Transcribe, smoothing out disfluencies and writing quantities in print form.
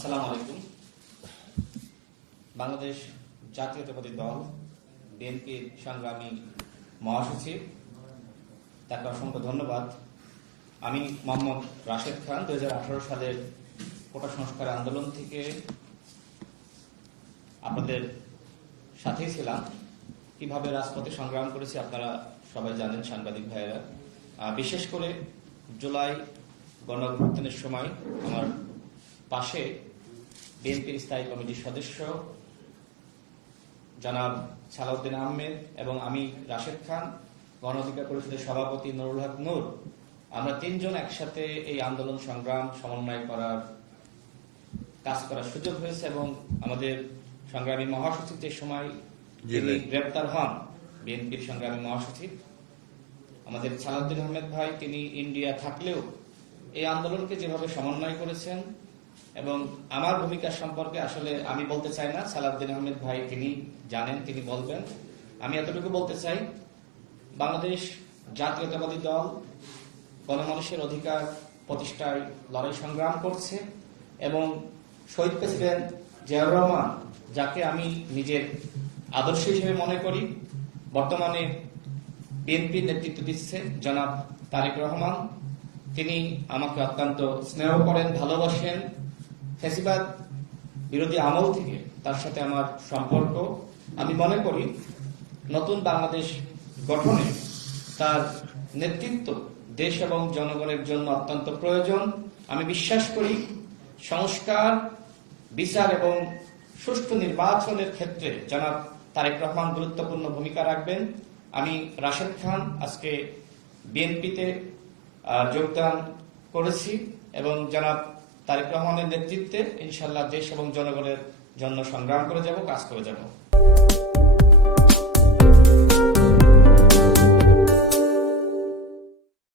আসসালামু আলাইকুম। বাংলাদেশ জাতীয়তাবাদী দল বিএনপির সংগ্রামী মহাসচিব, তাকে অসংখ্য ধন্যবাদ। আমি মোহাম্মদ রাশেদ খান 2018 সালের কোটা সংস্কার আন্দোলন থেকে আপনাদের সাথেই ছিলাম। কিভাবে রাজপথে সংগ্রাম করেছি আপনারা সবাই জানেন, সাংবাদিক ভাইয়েরা। বিশেষ করে জুলাই গণঅভ্যুত্থানের সময় আমার পাশে বিএনপির স্থায়ী কমিটির সদস্য জনাব সালাউদ্দিন আহমেদ এবং আমি রাশেদ খান, গণ অধিকার পরিষদের সভাপতি নুরুল হক নূর, আমরা তিনজন একসাথে এই আন্দোলন সংগ্রাম সমন্বয় করার কাজ করার সুযোগ হয়েছে এবং আমাদের সংগ্রামী মহাসচিব যে সময় তিনি গ্রেপ্তার হন, বিএনপির সংগ্রামী মহাসচিব আমাদের সালাউদ্দিন আহমেদ ভাই, তিনি ইন্ডিয়া থাকলেও এই আন্দোলনকে যেভাবে সমন্বয় করেছেন এবং আমার ভূমিকা সম্পর্কে আসলে আমি বলতে চাই না, সালাউদ্দিন আহমেদ ভাই তিনি জানেন, তিনি বলবেন। আমি এতটুকু বলতে চাই, বাংলাদেশ জাতীয়তাবাদী দল গণমানুষের অধিকার প্রতিষ্ঠায় লড়াই সংগ্রাম করছে এবং শহীদ প্রেসিডেন্ট জিয়াউর রহমান, যাকে আমি নিজের আদর্শ হিসেবে মনে করি, বর্তমানে বিএনপি নেতৃত্ব দিচ্ছে জনাব তারেক রহমান, তিনি আমাকে অত্যন্ত স্নেহ করেন, ভালোবাসেন। ফ্যাসিবাদ বিরোধী আমল থেকে তার সাথে আমার সম্পর্ক। আমি মনে করি নতুন বাংলাদেশ গঠনে তার নেতৃত্ব দেশ এবং জনগণের জন্য অত্যন্ত প্রয়োজন। আমি বিশ্বাস করি সংস্কার, বিচার এবং সুষ্ঠু নির্বাচনের ক্ষেত্রে জনাব তারেক রহমান গুরুত্বপূর্ণ ভূমিকা রাখবেন। আমি রাশেদ খান আজকে বিএনপিতে যোগদান করেছি এবং জনাব তারেক রহমানের নেতৃত্বে ইনশাআল্লাহ দেশ এবং জনগণের জন্য সংগ্রাম করে যাব, কাজ করে যাব।